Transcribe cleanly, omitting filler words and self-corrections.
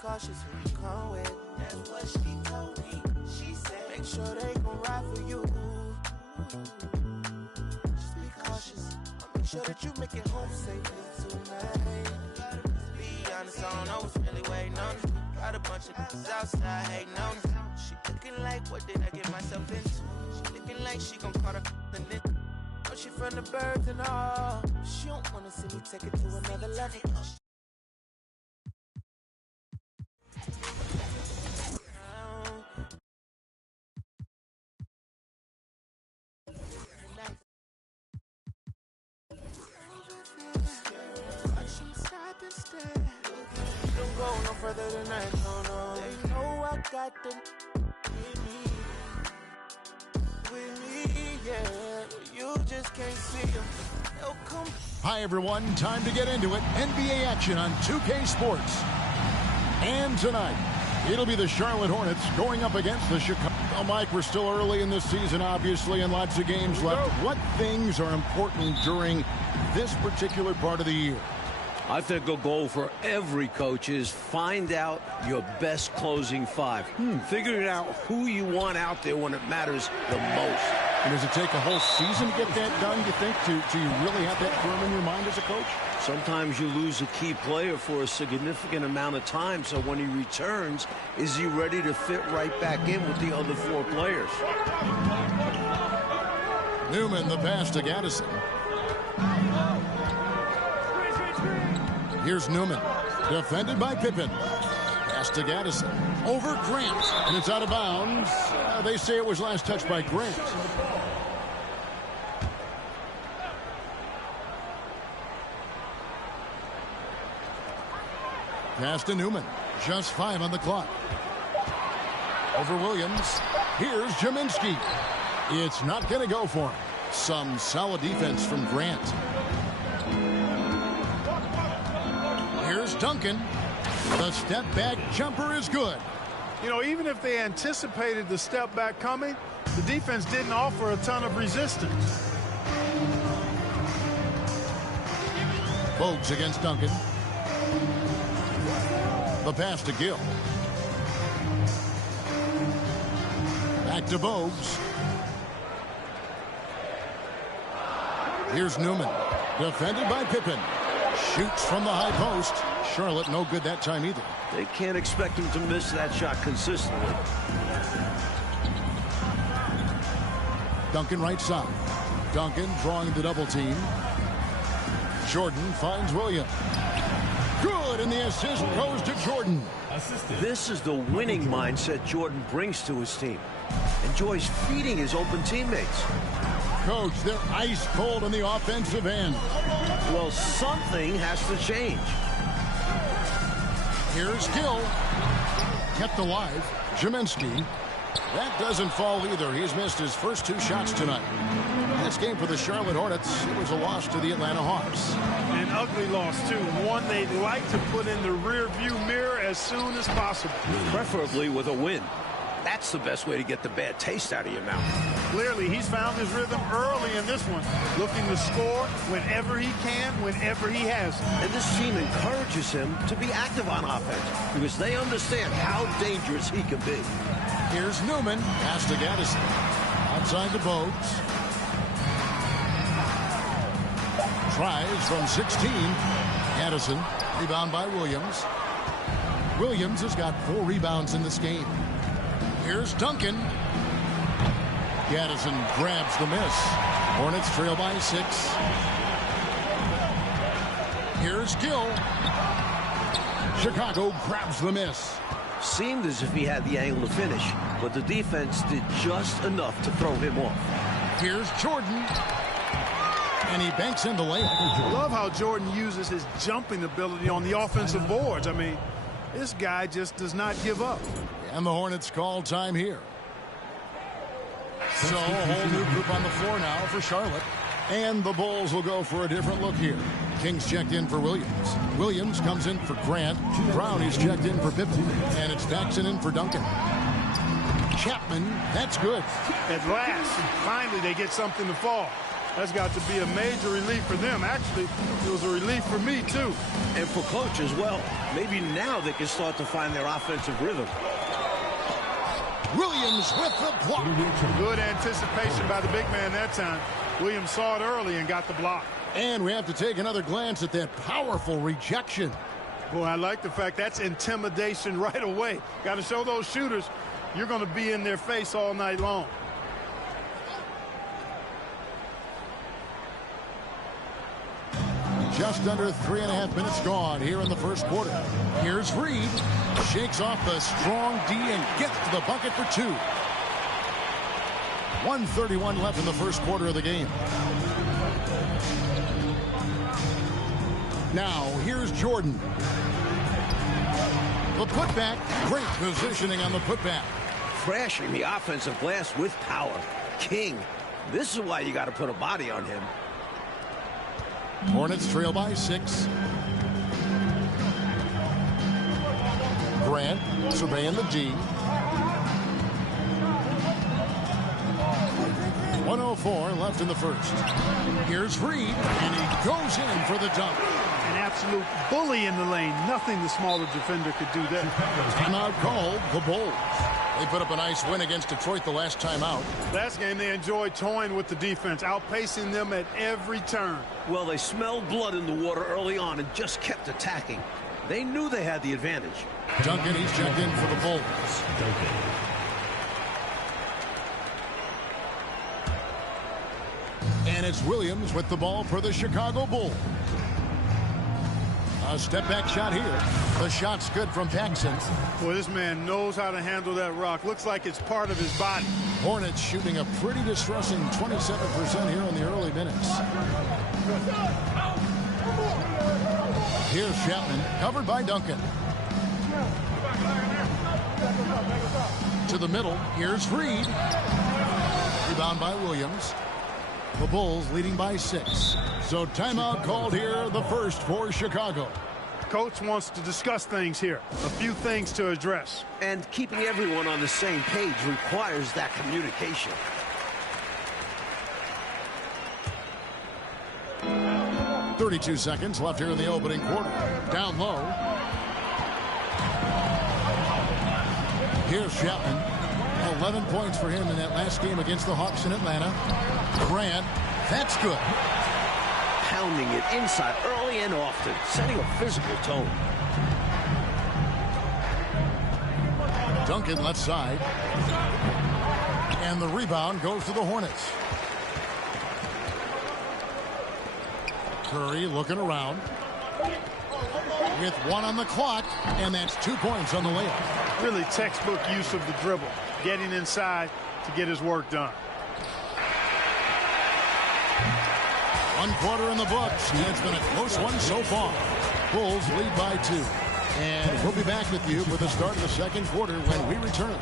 cautious who you come with. That's what she told me. She said, make sure they gon' ride for you. Just be cautious. I'll make sure that you make it home safely tonight. Be honest, I don't know what's really waiting on me. Got a bunch of niggas outside hating on me. She looking like, what did I get myself into? She looking like she gon' call her the knit. Oh, she from the birds and all. She don't wanna see me take it to another level. Don't go no further than that, no. They know I got them with me, yeah. You just can't see them. They'll come. Hi, everyone. Time to get into it. NBA action on 2K Sports. And tonight, it'll be the Charlotte Hornets going up against the Chicago. Well, Mike, we're still early in the season, obviously, and lots of games left. What things are important during this particular part of the year? I think a goal for every coach is find out your best closing five. Figuring out who you want out there when it matters the most. And does it take a whole season to get that done, you think, to you really have that firm in your mind as a coach? Sometimes you lose a key player for a significant amount of time, so when he returns, is he ready to fit right back in with the other four players? Newman, the pass to Gaddison. Here's Newman, defended by Pippen. Pass to Gaddison. Over Grant, and it's out of bounds. They say it was last touched by Grant. Pass to Newman. Just 5 on the clock. Over Williams. Here's Jaminski. It's not going to go for him. Some solid defense from Grant. Here's Duncan. The step back jumper is good. You know, even if they anticipated the step back coming, the defense didn't offer a ton of resistance. Bogues against Duncan. The pass to Gill. Back to Bogues. Here's Newman. Defended by Pippen. Shoots from the high post. Charlotte no good that time either. They can't expect him to miss that shot consistently. Duncan right side. Duncan drawing the double team. Jordan finds Williams. Good, and the assist goes to Jordan. This is the winning mindset Jordan brings to his team. Enjoys feeding his open teammates. Coach, they're ice cold on the offensive end. Well, something has to change. Here's Gill. Kept alive. Jaminski. That doesn't fall either. He's missed his first 2 shots tonight. This game for the Charlotte Hornets, it was a loss to the Atlanta Hawks. An ugly loss, too. One they'd like to put in the rear-view mirror as soon as possible. Preferably with a win. That's the best way to get the bad taste out of your mouth. Clearly, he's found his rhythm early in this one, looking to score whenever he can, whenever he has. And this team encourages him to be active on offense because they understand how dangerous he can be. Here's Newman. Pass to Gaddison. Outside the Bogues. Tries from 16. Gaddison. Rebound by Williams. Williams has got 4 rebounds in this game. Here's Duncan. Gaddison grabs the miss. Hornets trail by 6. Here's Gill. Chicago grabs the miss. Seemed as if he had the angle to finish, but the defense did just enough to throw him off. Here's Jordan. And he banks in the layup. I love how Jordan uses his jumping ability on the offensive boards. I mean, this guy just does not give up. And the Hornets call time here. So a whole new group on the floor now for Charlotte. And the Bulls will go for a different look here. Kings checked in for Williams. Williams comes in for Grant. Brown is checked in for Pippen. And it's Paxson in for Duncan. Chapman, that's good. At last, finally they get something to fall. That's got to be a major relief for them. Actually, it was a relief for me, too. And for coach as well. Maybe now they can start to find their offensive rhythm. Williams with the block. Good anticipation by the big man that time. Williams saw it early and got the block. And we have to take another glance at that powerful rejection. Boy, I like the fact that's intimidation right away. Got to show those shooters you're going to be in their face all night long. Just under 3.5 minutes gone here in the first quarter. Here's Reed. Shakes off the strong D and gets to the bucket for two. 1:31 left in the first quarter of the game. Now, here's Jordan. The putback. Great positioning on the putback. Crashing the offensive glass with power. King. This is why you got to put a body on him. Hornets trail by 6. Grant surveying the D. 1:04 left in the first. Here's Reed, and he goes in for the dunk. An absolute bully in the lane. Nothing the smaller defender could do there. Timeout called the Bulls. They put up a nice win against Detroit the last time out. Last game, they enjoyed toying with the defense, outpacing them at every turn. Well, they smelled blood in the water early on and just kept attacking. They knew they had the advantage. Duncan, he's checked in for the Bulls. And it's Williams with the ball for the Chicago Bulls. A step-back shot here. The shot's good from Paxson. Boy, this man knows how to handle that rock. Looks like it's part of his body. Hornets shooting a pretty distressing 27% here in the early minutes. Here's Chapman, covered by Duncan. To the middle, here's Reed. Rebound by Williams. The Bulls leading by 6. So timeout called here, the first for Chicago. Coach wants to discuss things here. A few things to address. And keeping everyone on the same page requires that communication. .32 seconds left here in the opening quarter. Down low. Here's Chapman. 11 points for him in that last game against the Hawks in Atlanta. Grant, that's good. Pounding it inside early and often, setting a physical tone. Duncan left side. And the rebound goes to the Hornets. Curry looking around. With 1 on the clock, and that's 2 points on the layup. Really textbook use of the dribble. Getting inside to get his work done. 1 quarter in the books, and it's been a close one so far. Bulls lead by 2. And we'll be back with you for the start of the second quarter when we return.